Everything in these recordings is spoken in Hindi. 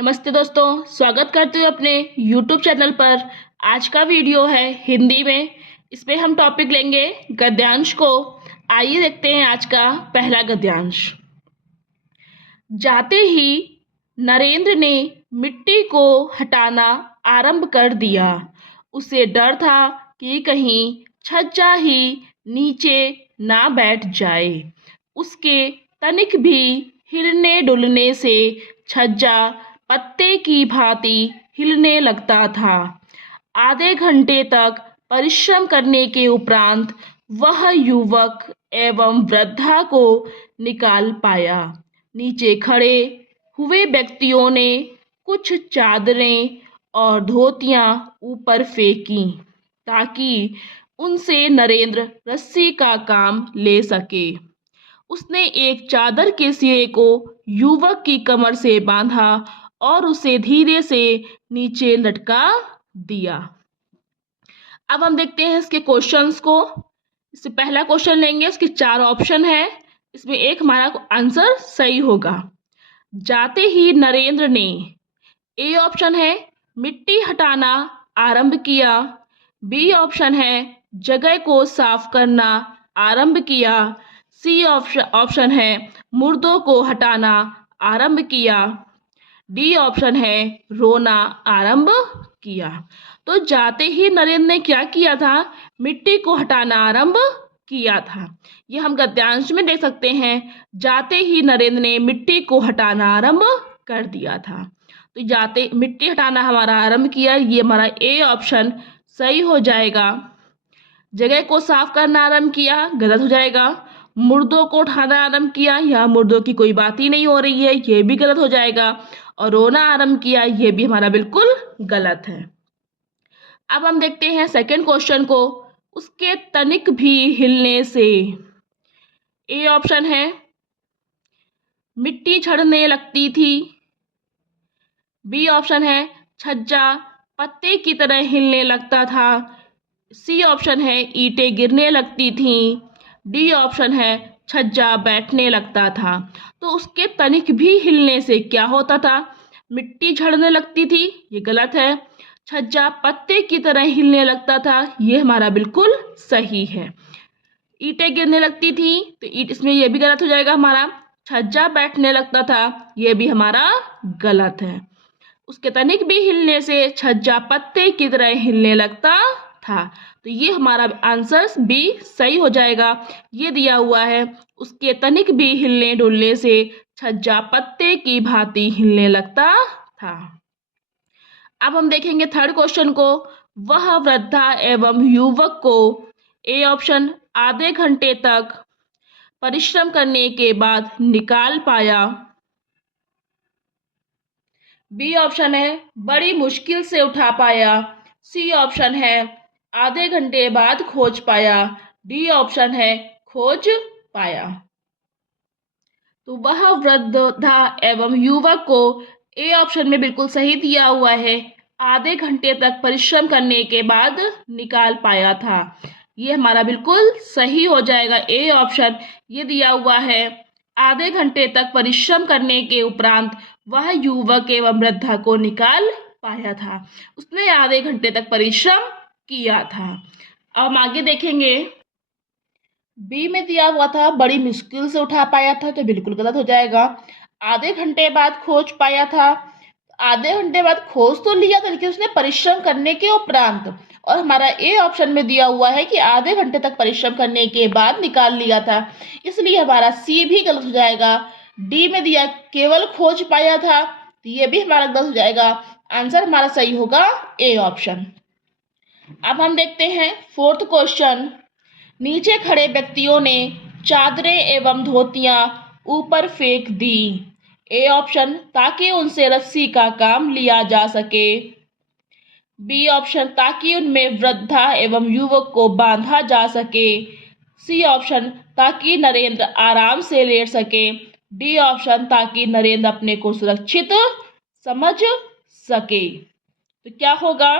नमस्ते दोस्तों, स्वागत करती हूँ अपने YouTube चैनल पर। आज का वीडियो है हिंदी में। इसमें हम टॉपिक लेंगे गद्यांश को। आइए देखते हैं आज का पहला गद्यांश। जाते ही नरेंद्र ने मिट्टी को हटाना आरंभ कर दिया। उसे डर था कि कहीं छज्जा ही नीचे ना बैठ जाए। उसके तनिक भी हिलने डुलने से छज्जा पत्ते की भांति हिलने लगता था। आधे घंटे तक परिश्रम करने के उपरांत वह युवक एवं वृद्धा को निकाल पाया। नीचे खड़े हुए व्यक्तियों ने कुछ चादरें और धोतियां ऊपर फेंकी ताकि उनसे नरेंद्र रस्सी का काम ले सके। उसने एक चादर के सिरे को युवक की कमर से बांधा और उसे धीरे से नीचे लटका दिया। अब हम देखते हैं इसके क्वेश्चंस को। इससे पहला क्वेश्चन लेंगे, उसके 4 ऑप्शन है। इसमें एक हमारा आंसर सही होगा। जाते ही नरेंद्र ने, ए ऑप्शन है मिट्टी हटाना आरंभ किया। बी ऑप्शन है जगह को साफ करना आरंभ किया। सी ऑप्शन है मुर्दों को हटाना आरंभ किया। डी ऑप्शन है रोना आरंभ किया। तो जाते ही नरेंद्र ने क्या किया था? मिट्टी को हटाना आरंभ किया था। ये हम गद्यांश में देख सकते हैं। जाते ही नरेंद्र ने मिट्टी को हटाना आरंभ कर दिया था। तो जाते मिट्टी हटाना हमारा आरंभ किया, ये हमारा ए ऑप्शन सही हो जाएगा। जगह को साफ करना आरंभ किया, गलत हो जाएगा। मुर्दों को उठाना आरंभ किया, यहाँ मुर्दों की कोई बात ही नहीं हो रही है, ये भी गलत हो जाएगा। और रोना आरंभ किया, ये भी हमारा बिल्कुल गलत है। अब हम देखते हैं सेकंड क्वेश्चन को। उसके तनिक भी हिलने से, ए ऑप्शन है मिट्टी झड़ने लगती थी। बी ऑप्शन है छज्जा पत्ते की तरह हिलने लगता था। सी ऑप्शन है ईंटें गिरने लगती थीं। डी ऑप्शन है छज्जा बैठने लगता था। तो उसके तनिक भी हिलने से क्या होता था? मिट्टी झड़ने लगती थी, ये गलत है। छज्जा पत्ते की तरह हिलने लगता था, ये हमारा बिल्कुल सही है। ईंटें गिरने लगती थी, तो ईंट इसमें ये भी गलत हो जाएगा हमारा। छज्जा बैठने लगता था, ये भी हमारा गलत है। उसके तनिक भी हिलने से छज्जा पत्ते की तरह हिलने लगता था। तो ये हमारा आंसर बी सही हो जाएगा। ये दिया हुआ है, उसके तनिक भी हिलने डुलने से छज्जा पत्ते की भांति हिलने लगता था। अब हम देखेंगे थर्ड क्वेश्चन को। वह वृद्धा एवं युवक को, ए ऑप्शन आधे घंटे तक परिश्रम करने के बाद निकाल पाया। बी ऑप्शन है बड़ी मुश्किल से उठा पाया। सी ऑप्शन है आधे घंटे बाद खोज पाया। डी ऑप्शन है खोज पाया। तो वह वृद्धा एवं युवक को, ए ऑप्शन में बिल्कुल सही दिया हुआ है। आधे घंटे तक परिश्रम करने के बाद निकाल पाया था, ये हमारा बिल्कुल सही हो जाएगा। ए ऑप्शन ये दिया हुआ है, आधे घंटे तक परिश्रम करने के उपरांत वह युवक एवं वृद्धा को निकाल पाया था। उसने आधे घंटे तक परिश्रम किया था। अब हम आगे देखेंगे। बी में दिया हुआ था बड़ी मुश्किल से उठा पाया था, तो बिल्कुल गलत हो जाएगा। आधे घंटे बाद खोज पाया था, आधे घंटे बाद खोज तो लिया था लेकिन उसने परिश्रम करने के उपरांत। और हमारा ए ऑप्शन में दिया हुआ है कि आधे घंटे तक परिश्रम करने के बाद निकाल लिया था, इसलिए हमारा सी भी गलत हो जाएगा। डी में दिया केवल खोज पाया था, तो ये भी हमारा गलत हो जाएगा। आंसर हमारा सही होगा ए ऑप्शन। अब हम देखते हैं फोर्थ क्वेश्चन। नीचे खड़े व्यक्तियों ने चादरें एवं धोतियां ऊपर फेंक दी। ए ऑप्शन ताकि उनसे रस्सी का काम लिया जा सके। बी ऑप्शन ताकि उनमें वृद्धा एवं युवक को बांधा जा सके। सी ऑप्शन ताकि नरेंद्र आराम से लेट सके। डी ऑप्शन ताकि नरेंद्र अपने को सुरक्षित समझ सके। तो क्या होगा?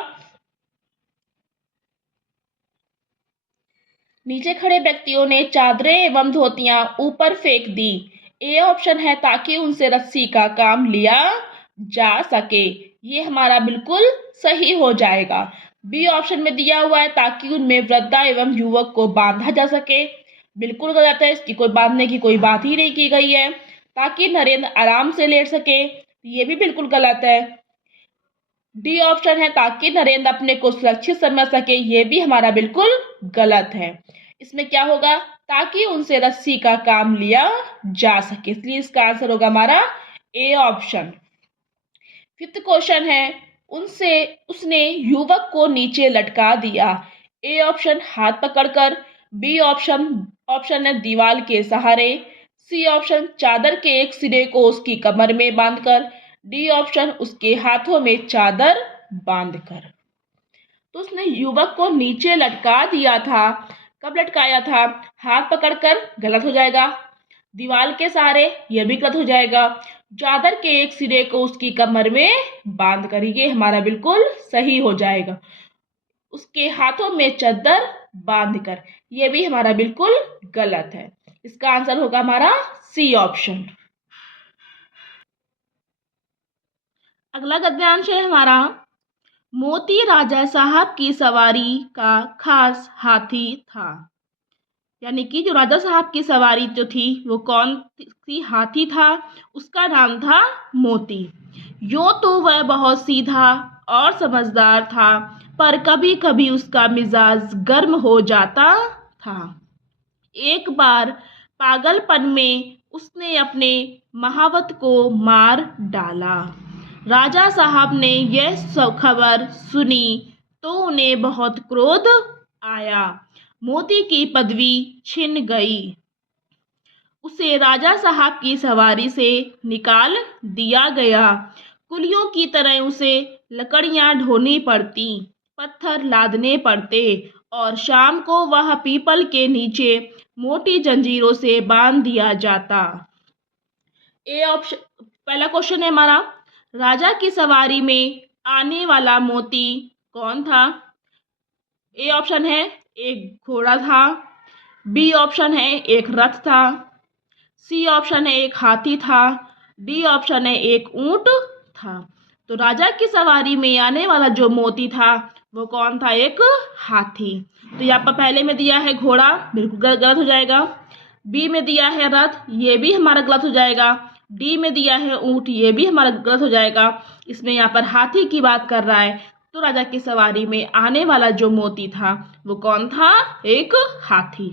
नीचे खड़े व्यक्तियों ने चादरें एवं धोतियां ऊपर फेंक दी। ए ऑप्शन है ताकि उनसे रस्सी का काम लिया जा सके। ये हमारा बिल्कुल सही हो जाएगा। बी ऑप्शन में दिया हुआ है ताकि उनमें वृद्धा एवं युवक को बांधा जा सके। बिल्कुल गलत है, इसकी कोई बांधने की कोई बात ही नहीं की गई है। ताकि नरेंद्र आराम से लेट सके, ये भी बिल्कुल गलत है। डी ऑप्शन है ताकि नरेंद्र अपने को सुरक्षित समझ सके, ये भी हमारा बिल्कुल गलत है। इसमें क्या होगा, ताकि उनसे रस्सी का काम लिया जा सके, इसलिए इसका आंसर होगा हमारा ए ऑप्शन। फिफ्थ क्वेश्चन है, उनसे उसने युवक को नीचे लटका दिया। ए ऑप्शन हाथ पकड़कर, बी ऑप्शन ऑप्शन है दीवार के सहारे, सी ऑप्शन चादर के एक सिरे को उसकी कमर में बांधकर, डी ऑप्शन उसके हाथों में चादर बांधकर। तो उसने युवक को नीचे लटका दिया था। कब लटकाया था, हाथ पकड़कर, गलत हो जाएगा। दीवार के सहारे, यह भी गलत हो जाएगा। चादर के एक सिरे को उसकी कमर में बांध कर, ये हमारा बिल्कुल सही हो जाएगा। उसके हाथों में चादर बांधकर, यह भी हमारा बिल्कुल गलत है। इसका आंसर होगा हमारा सी ऑप्शन। अगला गद्यांश है हमारा, मोती राजा साहब की सवारी का खास हाथी था। यानी कि जो राजा साहब की सवारी जो थी वो कौन सी हाथी था, उसका नाम था मोती। यूं तो वह बहुत सीधा और समझदार था, पर कभी कभी उसका मिजाज गर्म हो जाता था। एक बार पागलपन में उसने अपने महावत को मार डाला। राजा साहब ने यह खबर सुनी तो उन्हें बहुत क्रोध आया। मोती की पदवी छिन गई। उसे राजा साहब की सवारी से निकाल दिया गया। कुलियों की तरह उसे लकड़ियां ढोनी पड़ती, पत्थर लादने पड़ते और शाम को वह पीपल के नीचे मोटी जंजीरों से बांध दिया जाता। ए ऑप्शन, पहला क्वेश्चन है हमारा, राजा की सवारी में आने वाला मोती कौन था। ए ऑप्शन है एक घोड़ा था, बी ऑप्शन है एक रथ था, सी ऑप्शन है एक हाथी था, डी ऑप्शन है एक ऊंट था। तो राजा की सवारी में आने वाला जो मोती था वो कौन था, एक हाथी। तो यहाँ पर पहले में दिया है घोड़ा, बिल्कुल गलत हो जाएगा। बी में दिया है रथ, ये भी हमारा गलत हो जाएगा। डी में दिया है ऊंट, ये भी हमारा गलत हो जाएगा। इसमें यहाँ पर हाथी की बात कर रहा है, तो राजा की सवारी में आने वाला जो मोती था वो कौन था, एक हाथी।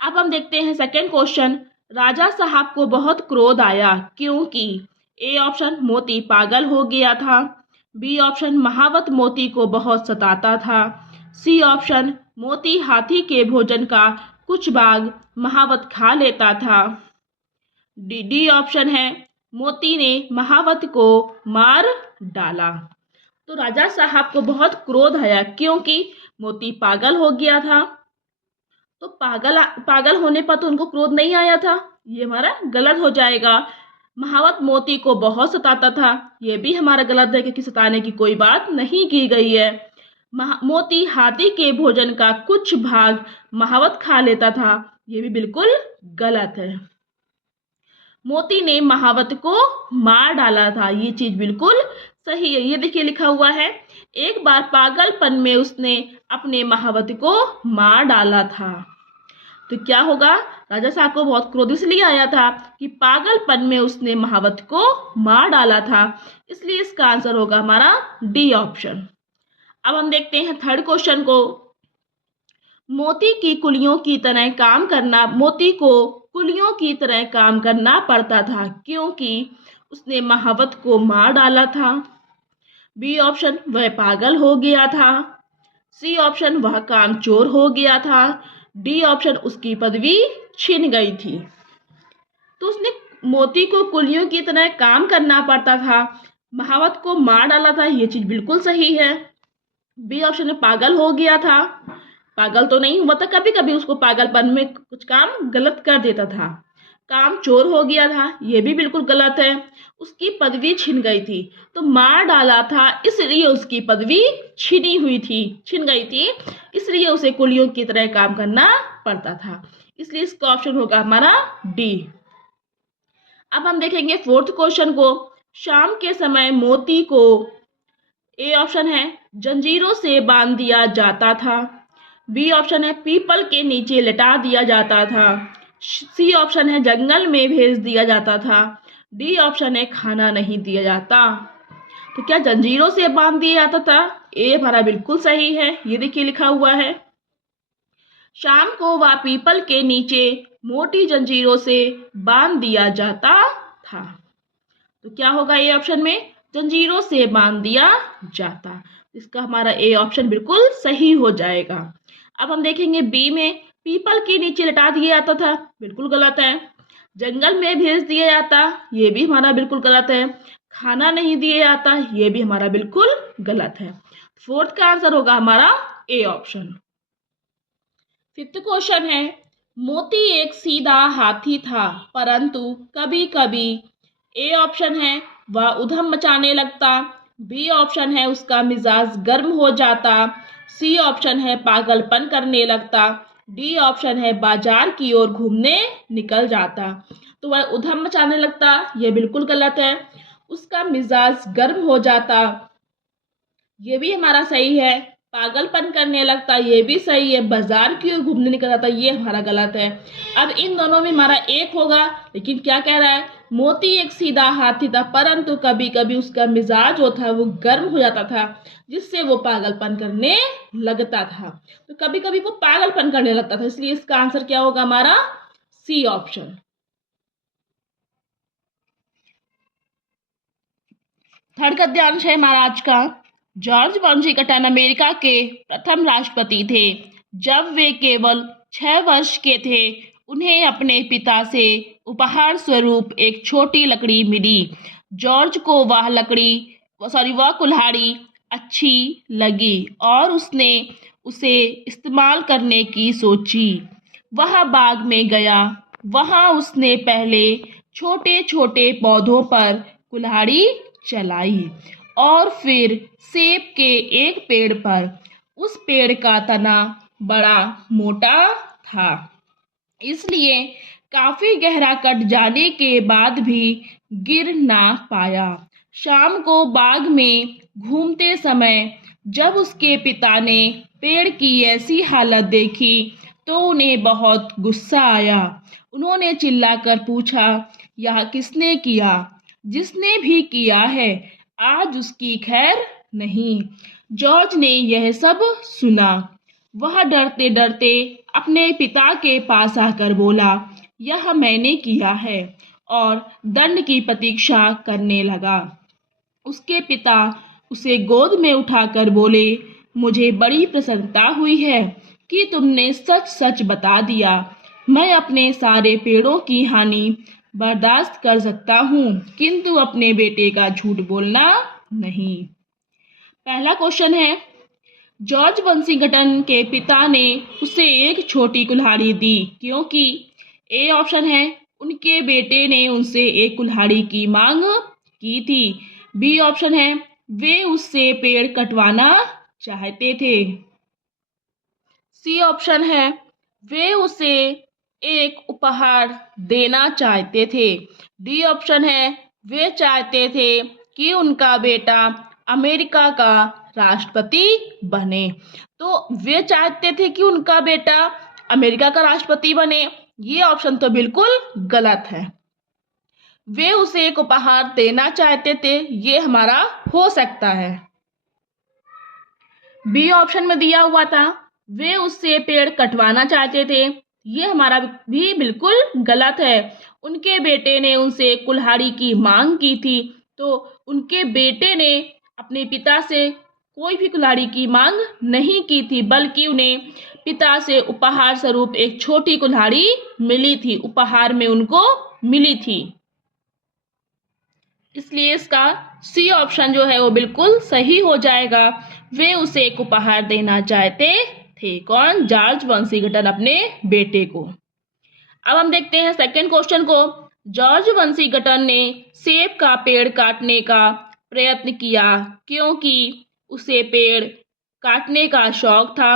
अब हम देखते हैं सेकंड क्वेश्चन, राजा साहब को बहुत क्रोध आया क्योंकि ए ऑप्शन मोती पागल हो गया था, बी ऑप्शन महावत मोती को बहुत सताता था, सी ऑप्शन मोती हाथी के भोजन का कुछ भाग महावत खा लेता था, डी ऑप्शन है मोती ने महावत को मार डाला। तो राजा साहब को बहुत क्रोध आया क्योंकि मोती पागल हो गया था। तो पागल होने पर तो उनको क्रोध नहीं आया था, ये हमारा गलत हो जाएगा। महावत मोती को बहुत सताता था, ये भी हमारा गलत है क्योंकि सताने की कोई बात नहीं की गई है। मोती हाथी के भोजन का कुछ भाग महावत खा लेता था, ये भी बिल्कुल गलत है। मोती ने महावत को मार डाला था, ये चीज बिल्कुल सही है। ये देखिए लिखा हुआ है, एक बार पागलपन में उसने अपने महावत को मार डाला था। तो क्या होगा, राजा साहब को बहुत क्रोध इसलिए आया था कि पागलपन में उसने महावत को मार डाला था, इसलिए इसका आंसर होगा हमारा डी ऑप्शन। अब हम देखते हैं थर्ड क्वेश्चन को, मोती की कुलियों की तरह काम करना, मोती को कुलियों की तरह काम करना पड़ता था क्योंकि उसने महावत को मार डाला था। बी ऑप्शन वह पागल हो गया था, सी ऑप्शन वह कामचोर हो गया था, डी ऑप्शन उसकी पदवी छिन गई थी। तो उसने मोती को कुलियों की तरह काम करना पड़ता था, महावत को मार डाला था, ये चीज बिल्कुल सही है। बी ऑप्शन में पागल हो गया था, पागल तो नहीं हुआ था, कभी कभी उसको पागलपन में कुछ काम गलत कर देता था। काम चोर हो गया था, ये भी बिल्कुल गलत है। उसकी पदवी छिन गई थी, तो मार डाला था इसलिए उसकी पदवी छिन गई थी, इसलिए उसे कुलियों की तरह काम करना पड़ता था, इसलिए इसका ऑप्शन होगा हमारा डी। अब हम देखेंगे फोर्थ क्वेश्चन को, शाम के समय मोती को, ए ऑप्शन है, जंजीरों से बांध दिया जाता था। बी ऑप्शन है, पीपल के नीचे लिटा दिया जाता था। सी ऑप्शन है, जंगल में भेज दिया जाता था। डी ऑप्शन है, खाना नहीं दिया जाता। तो क्या जंजीरों से बांध दिया जाता था? ए हमारा बिल्कुल सही है। ये देखिए लिखा हुआ है, शाम को वह पीपल के नीचे मोटी जंजीरों से बांध दिया जाता था। तो क्या होगा ए ऑप्शन में? जंजीरों से बांध दिया जाता। इसका हमारा ए ऑप्शन बिल्कुल सही हो जाएगा। अब हम देखेंगे बी में, पीपल के नीचे लिटा दिया जाता था, बिल्कुल गलत है। जंगल में भेज दिया जाता, ये भी हमारा बिल्कुल गलत है। खाना नहीं दिया जाता, ये भी हमारा बिल्कुल गलत है। फोर्थ का आंसर होगा हमारा ए ऑप्शन। फिफ्थ क्वेश्चन है, मोती एक सीधा हाथी था, परंतु कभी कभी, ए ऑप्शन है, वह उधम मचाने लगता। बी ऑप्शन है, उसका मिजाज गर्म हो जाता। सी ऑप्शन है, पागलपन करने लगता। डी ऑप्शन है, बाजार की ओर घूमने निकल जाता। तो वह उधम मचाने लगता, यह बिल्कुल गलत है। उसका मिजाज गर्म हो जाता, ये भी हमारा सही है। पागलपन करने लगता, ये भी सही है। बाजार की ओर घूमने निकल जाता, ये हमारा गलत है। अब इन दोनों में हमारा एक होगा, लेकिन क्या कह रहा है? मोती एक सीधा हाथी था, परंतु कभी कभी उसका मिजाज जो था वो गर्म हो जाता था, जिससे वो पागलपन करने लगता था। तो कभी कभी वो पागलपन करने लगता था, इसलिए इसका आंसर क्या होगा हमारा? C option. थर्ड गद्यांश है हमारा आज का। जॉर्ज वॉशिंगटन अमेरिका के प्रथम राष्ट्रपति थे। जब वे केवल 6 वर्ष के थे, उन्हें अपने पिता से उपहार स्वरूप एक छोटी लकड़ी मिली। जॉर्ज को वह कुल्हाड़ी अच्छी लगी और उसने उसे इस्तेमाल करने की सोची। वह बाग में गया। वहां उसने पहले छोटे छोटे पौधों पर कुल्हाड़ी चलाई और फिर सेब के एक पेड़ पर। उस पेड़ का तना बड़ा मोटा था, इसलिए काफी गहरा कट जाने के बाद भी गिर ना पाया। शाम को बाग में घूमते समय जब उसके पिता ने पेड़ की ऐसी हालत देखी तो उन्हें बहुत गुस्सा आया। उन्होंने चिल्लाकर पूछा, यह किसने किया? जिसने भी किया है, आज उसकी खैर नहीं। जॉर्ज ने यह सब सुना। वह डरते डरते अपने पिता के पास आकर बोला, यह मैंने किया है, और दंड की प्रतीक्षा करने लगा। उसके पिता उसे गोद में उठाकर बोले, मुझे बड़ी प्रसन्नता हुई है कि तुमने सच सच बता दिया। मैं अपने सारे पेड़ों की हानि बर्दाश्त कर सकता हूँ, किंतु अपने बेटे का झूठ बोलना नहीं। पहला क्वेश्चन है, जॉर्ज वॉशिंगटन के पिता ने उसे एक छोटी कुल्हाड़ी दी क्योंकि, ए ऑप्शन है, उनके बेटे ने उनसे एक कुल्हाड़ी की मांग की थी। बी ऑप्शन है, वे उससे पेड़ कटवाना चाहते थे। सी ऑप्शन है, वे उसे एक उपहार देना चाहते थे। डी ऑप्शन है, वे चाहते थे कि उनका बेटा अमेरिका का राष्ट्रपति बने। तो वे चाहते थे कि उनका बेटा अमेरिका का राष्ट्रपति बने, ये ऑप्शन तो बिल्कुल गलत है। वे उसे एक उपहार देना चाहते थे, ये हमारा हो सकता है। बी ऑप्शन में दिया हुआ था, वे उससे पेड़ कटवाना चाहते थे, ये हमारा भी बिल्कुल गलत है। उनके बेटे ने उनसे कुल्हाड़ी की मांग की थी, तो उनके बेटे ने अपने पिता से कोई भी कुल्हाड़ी की मांग नहीं की थी, बल्कि उन्हें पिता से उपहार स्वरूप एक छोटी कुल्हाड़ी मिली थी, उपहार में उनको मिली थी। इसलिए इसका सी ऑप्शन जो है वो बिल्कुल सही हो जाएगा। वे उसे एक उपहार देना चाहते थे, कौन? जॉर्ज वॉशिंगटन अपने बेटे को। अब हम देखते हैं सेकंड क्वेश्चन को। जॉर्ज वॉशिंगटन ने सेब का पेड़ काटने का प्रयत्न किया क्योंकि उसे पेड़ काटने का शौक था।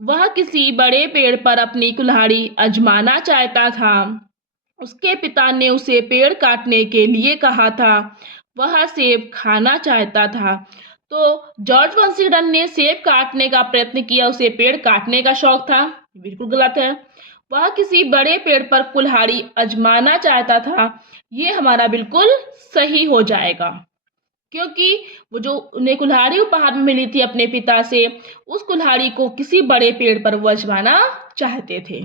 वह किसी बड़े पेड़ पर अपनी कुल्हाड़ी आजमाना चाहता था। उसके पिता ने उसे पेड़ काटने के लिए कहा था। वह सेब खाना चाहता था। तो जॉर्ज वाशिंगटन ने सेब काटने का प्रयत्न किया, उसे पेड़ काटने का शौक था। बिल्कुल गलत है। वह किसी बड़े पेड़ पर कुल्हाड़ी आजमाना चाहता था। ये हमारा बिल्कुल सही हो जाएगा, क्योंकि वो जो उन्हें कुल्हाड़ी उपहार में मिली थी अपने पिता से, उस कुल्हाड़ी को किसी बड़े पेड़ पर वो आजमाना चाहते थे।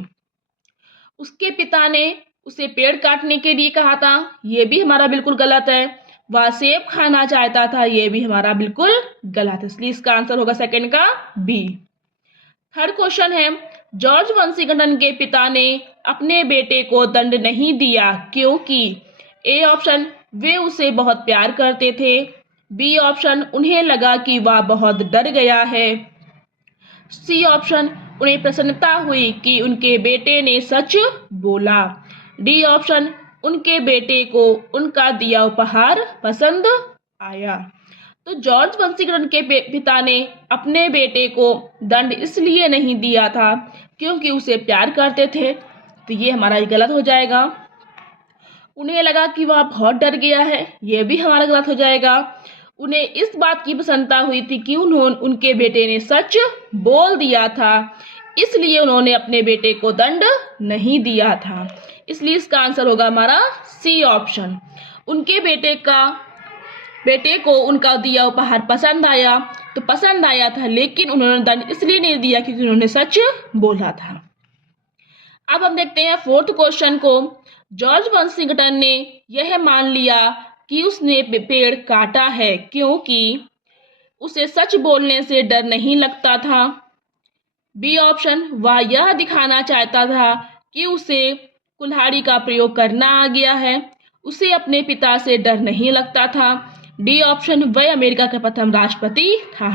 उसके पिता ने उसे पेड़ काटने के लिए कहा था, ये भी हमारा बिल्कुल गलत है। वह सेब खाना चाहता था, ये भी हमारा बिल्कुल गलत है। इसलिए इसका आंसर होगा सेकंड का बी। थर्ड क्वेश्चन है, जॉर्ज वाशिंगटन के पिता ने अपने बेटे को दंड नहीं दिया क्योंकि ए ऑप्शन, वे उसे बहुत प्यार करते थे। बी ऑप्शन, उन्हें लगा कि वह बहुत डर गया है। सी ऑप्शन, उन्हें प्रसन्नता हुई कि उनके बेटे ने सच बोला। डी ऑप्शन, उनके बेटे को उनका दिया उपहार पसंद आया। तो जॉर्ज वाशिंगटन के पिता ने अपने बेटे को दंड इसलिए नहीं दिया था क्योंकि उसे प्यार करते थे। तो ये हमारा गलत हो जाएगा। उन्हें लगा कि वह बहुत डर गया है, यह भी हमारा गलत हो जाएगा। उन्हें इस बात की प्रसन्नता हुई थी कि उनके बेटे ने सच बोल दिया था, इसलिए उन्होंने अपने बेटे को दंड नहीं दिया था। इसलिए इसका आंसर होगा हमारा सी ऑप्शन। उनके बेटे को उनका दिया उपहार पसंद आया, तो पसंद आया था, लेकिन उन्होंने दंड इसलिए नहीं दिया क्योंकि उन्होंने सच बोला था। अब हम देखते हैं फोर्थ क्वेश्चन को। जॉर्ज वाशिंगटन ने यह मान लिया कि उसने पेड़ काटा है क्योंकि उसे सच बोलने से डर नहीं लगता था। बी ऑप्शन, वह यह दिखाना चाहता था कि उसे कुल्हाड़ी का प्रयोग करना आ गया है। उसे अपने पिता से डर नहीं लगता था। डी ऑप्शन, वह अमेरिका का प्रथम राष्ट्रपति था।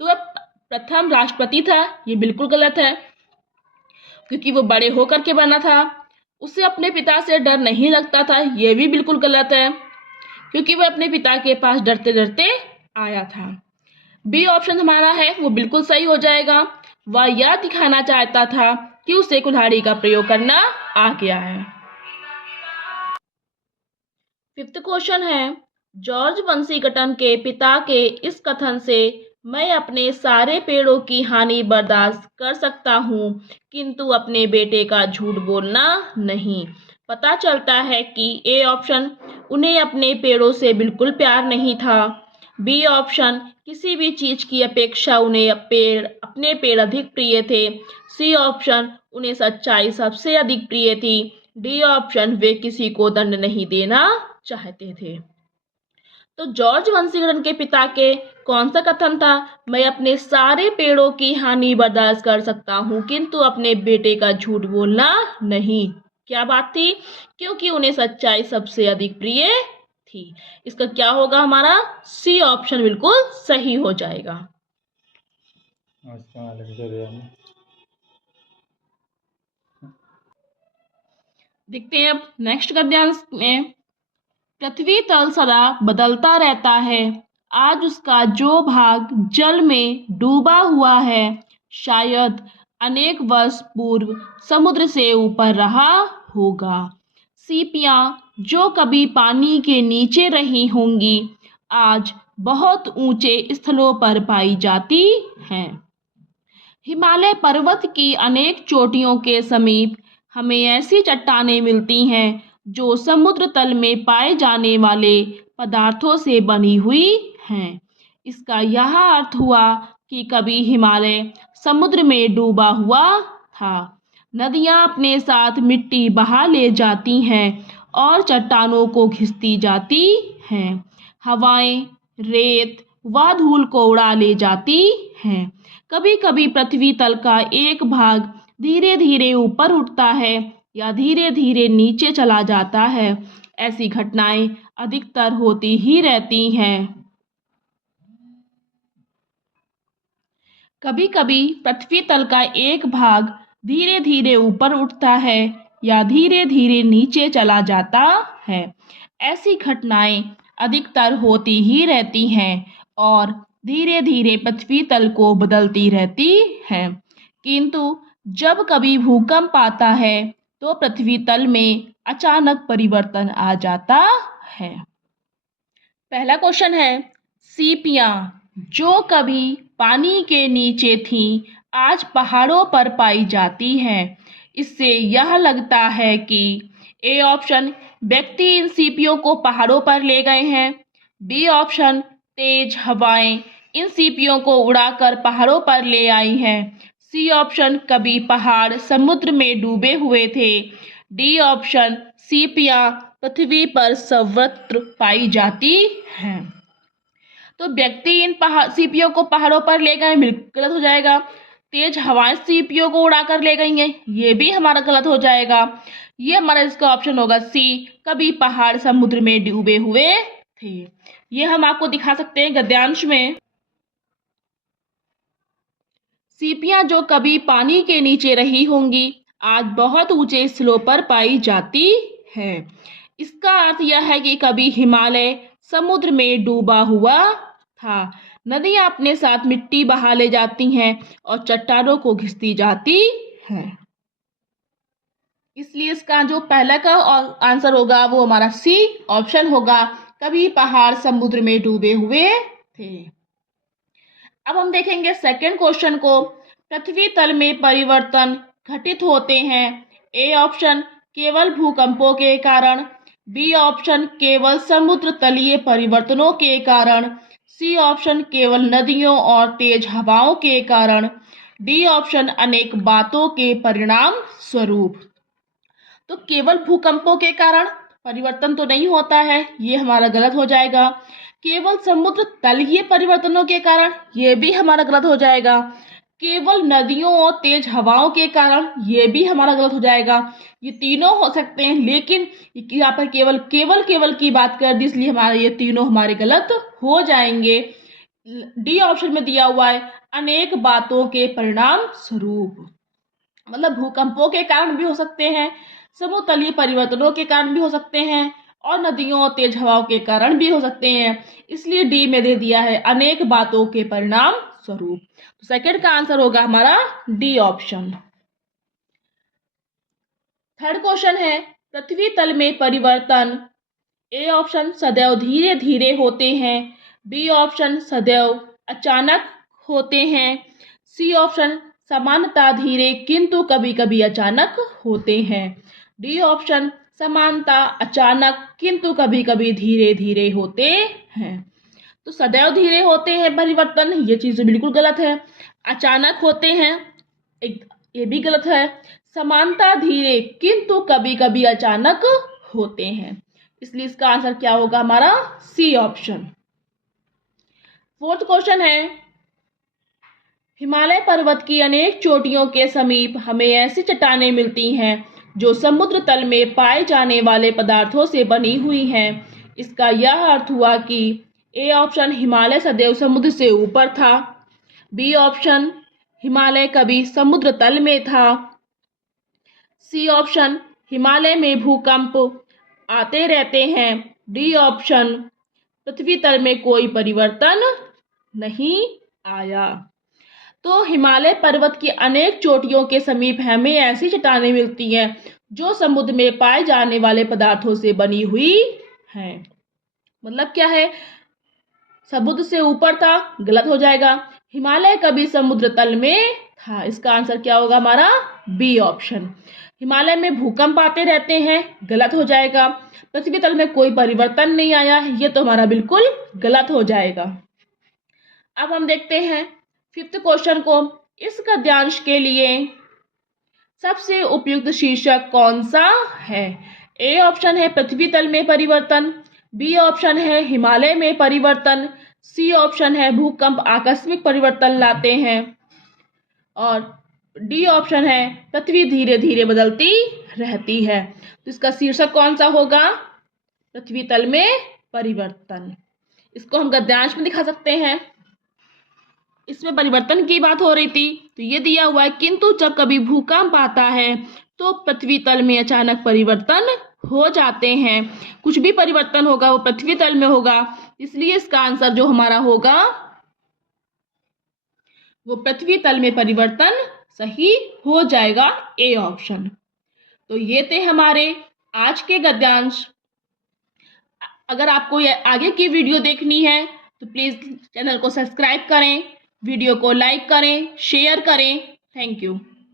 तो वह प्रथम राष्ट्रपति था, ये बिल्कुल गलत है, क्योंकि वो बड़े होकर के बना था। उसे अपने पिता से डर नहीं लगता था, यह भी बिल्कुल गलत है, क्योंकि वह अपने पिता के पास डरते डरते आया था। बी ऑप्शन हमारा है वो बिल्कुल सही हो जाएगा। वह यह दिखाना चाहता था कि उसे कुल्हाड़ी का प्रयोग करना आ गया है। फिफ्थ क्वेश्चन है, जॉर्ज वाशिंगटन के पिता के इस कथन से मैं अपने सारे पेड़ों की हानि बर्दाश्त कर सकता हूँ, किंतु अपने बेटे का झूठ बोलना नहीं। पता चलता है कि ए ऑप्शन, उन्हें अपने पेड़ों से बिल्कुल प्यार नहीं था। बी ऑप्शन, किसी भी चीज की अपेक्षा उन्हें अपने पेड़ अधिक प्रिय थे। सी ऑप्शन, उन्हें सच्चाई सबसे अधिक प्रिय थी। डी ऑप्शन, वे किसी को दंड नहीं देना चाहते थे। तो जॉर्ज वाशिंगटन के पिता के कौन सा कथन था, मैं अपने सारे पेड़ों की हानि बर्दाश्त कर सकता हूँ किंतु अपने बेटे का झूठ बोलना नहीं। क्या बात थी, क्योंकि उन्हें सच्चाई सबसे अधिक प्रिय थी। इसका क्या होगा हमारा सी ऑप्शन बिल्कुल सही हो जाएगा। देखते हैं अब नेक्स्ट गद्यांश में। पृथ्वी तल सदा बदलता रहता है, आज उसका जो भाग जल में डूबा हुआ है शायद अनेक वर्ष पूर्व समुद्र से ऊपर रहा होगा। सीपियां जो कभी पानी के नीचे रही होंगी आज बहुत ऊंचे स्थलों पर पाई जाती हैं। हिमालय पर्वत की अनेक चोटियों के समीप हमें ऐसी चट्टानें मिलती हैं जो समुद्र तल में पाए जाने वाले पदार्थों से बनी हुई हैं। इसका यह अर्थ हुआ कि कभी हिमालय समुद्र में डूबा हुआ था। नदियां अपने साथ मिट्टी बहा ले जाती हैं और चट्टानों को खींचती जाती हैं। हवाएं रेत व धूल को उड़ा ले जाती हैं। कभी कभी पृथ्वी तल का एक भाग धीरे धीरे ऊपर उठता है या धीरे धीरे नीचे चला जाता है। ऐसी घटनाएं अधिकतर होती ही रहती हैं। कभी कभी पृथ्वी तल का एक भाग धीरे धीरे ऊपर उठता है या धीरे धीरे नीचे चला जाता है। ऐसी घटनाएं अधिकतर होती ही रहती हैं और धीरे धीरे पृथ्वी तल को बदलती रहती हैं। किंतु जब कभी भूकंप आता है तो पृथ्वी तल में अचानक परिवर्तन आ जाता है। पहला क्वेश्चन है, सीपियां जो कभी पानी के नीचे थीं आज पहाड़ों पर पाई जाती हैं। इससे यह लगता है कि ए ऑप्शन, व्यक्ति इन सीपियों को पहाड़ों पर ले गए हैं। बी ऑप्शन, तेज हवाएं इन सीपियों को उड़ाकर पहाड़ों पर ले आई हैं। सी ऑप्शन, कभी पहाड़ समुद्र में डूबे हुए थे। डी ऑप्शन, सीपियां पृथ्वी पर सर्वत्र पाई जाती हैं। तो व्यक्ति इन सीपियों को पहाड़ों पर ले गए, बिल्कुल गलत हो जाएगा। तेज हवाएं सीपियों को उड़ाकर ले गई हैं, ये भी हमारा गलत हो जाएगा। ये हमारा इसका ऑप्शन होगा सी, कभी पहाड़ समुद्र में डूबे हुए थे। ये हम आपको दिखा सकते हैं गद्यांश में। सीपियां जो कभी पानी के नीचे रही होंगी आज बहुत ऊंचे स्लो पर पाई जाती है। इसका अर्थ यह है कि कभी हिमालय समुद्र में डूबा हुआ था। नदियां अपने साथ मिट्टी बहा ले जाती हैं और चट्टानों को घिसती जाती हैं। इसलिए इसका जो पहला का आंसर होगा वो हमारा सी ऑप्शन होगा, कभी पहाड़ समुद्र में डूबे हुए थे। अब हम देखेंगे सेकंड क्वेश्चन को, पृथ्वी तल में परिवर्तन घटित होते हैं। ए ऑप्शन, केवल भूकंपों के कारण। बी ऑप्शन, केवल समुद्र तलीय परिवर्तनों के कारण। सी ऑप्शन, केवल नदियों और तेज हवाओं के कारण। डी ऑप्शन, अनेक बातों के परिणाम स्वरूप। तो केवल भूकंपों के कारण परिवर्तन तो नहीं होता है, ये हमारा गलत हो जाएगा। केवल समुद्र तलीय परिवर्तनों के कारण, ये भी हमारा गलत हो जाएगा। केवल नदियों और तेज हवाओं के कारण, ये भी हमारा गलत हो जाएगा। ये तीनों हो सकते हैं, लेकिन यहाँ पर केवल केवल केवल की बात कर दी, इसलिए हमारे ये तीनों हमारे गलत हो जाएंगे। डी ऑप्शन में दिया हुआ है अनेक बातों के परिणाम स्वरूप, मतलब भूकंपों के कारण भी हो सकते हैं, समुद्र तलीय परिवर्तनों के कारण भी हो सकते हैं, और नदियों और तेज हवाओं के कारण भी हो सकते हैं। इसलिए डी में दे दिया है अनेक बातों के परिणाम स्वरूप। तो सेकंड का आंसर होगा हमारा डी ऑप्शन। थर्ड क्वेश्चन है, पृथ्वी तल में परिवर्तन। ए ऑप्शन, सदैव धीरे धीरे होते हैं। बी ऑप्शन, सदैव अचानक होते हैं। सी ऑप्शन, समानता धीरे किंतु कभी कभी अचानक होते हैं। डी ऑप्शन, समानता अचानक किंतु कभी कभी धीरे धीरे होते हैं। तो सदैव धीरे होते हैं परिवर्तन, ये चीज बिल्कुल गलत है। अचानक होते हैं, ये भी गलत है। समानता धीरे किंतु कभी कभी अचानक होते हैं, इसलिए इसका आंसर क्या होगा हमारा सी ऑप्शन। फोर्थ क्वेश्चन है, हिमालय पर्वत की अनेक चोटियों के समीप हमें ऐसी चट्टानें मिलती हैं जो समुद्र तल में पाए जाने वाले पदार्थों से बनी हुई हैं। इसका यह अर्थ हुआ कि ए ऑप्शन, हिमालय सदैव समुद्र से ऊपर था। बी ऑप्शन, हिमालय कभी समुद्र तल में था। सी ऑप्शन, हिमालय में भूकंप आते रहते हैं। डी ऑप्शन, पृथ्वी तल में कोई परिवर्तन नहीं आया। तो हिमालय पर्वत की अनेक चोटियों के समीप हमें ऐसी चट्टानें मिलती हैं जो समुद्र में पाए जाने वाले पदार्थों से बनी हुई हैं। मतलब क्या है, समुद्र से ऊपर था, गलत हो जाएगा। हिमालय कभी समुद्र तल में था, इसका आंसर क्या होगा हमारा बी ऑप्शन। हिमालय में भूकंप आते रहते हैं, गलत हो जाएगा। पृथ्वी तल में कोई परिवर्तन नहीं आया, ये तो हमारा बिल्कुल गलत हो जाएगा। अब हम देखते हैं फिफ्थ क्वेश्चन को, इस गद्यांश के लिए सबसे उपयुक्त शीर्षक कौन सा है। ए ऑप्शन है पृथ्वी तल में परिवर्तन। बी ऑप्शन है हिमालय में परिवर्तन। सी ऑप्शन है भूकंप आकस्मिक परिवर्तन लाते हैं। और डी ऑप्शन है पृथ्वी धीरे धीरे बदलती रहती है। तो इसका शीर्षक कौन सा होगा, पृथ्वी तल में परिवर्तन। इसको हम गद्यांश में दिखा सकते हैं। इसमें परिवर्तन की बात हो रही थी, तो ये दिया हुआ है, किंतु जब कभी भूकंप आता है तो पृथ्वी तल में अचानक परिवर्तन हो जाते हैं। कुछ भी परिवर्तन होगा वो पृथ्वी तल में होगा, इसलिए इसका आंसर जो हमारा होगा वो पृथ्वी तल में परिवर्तन सही हो जाएगा, ए ऑप्शन। तो ये थे हमारे आज के गद्यांश। अगर आपको ये आगे की वीडियो देखनी है तो प्लीज़ चैनल को सब्सक्राइब करें, वीडियो को लाइक करें, शेयर करें। Thank you.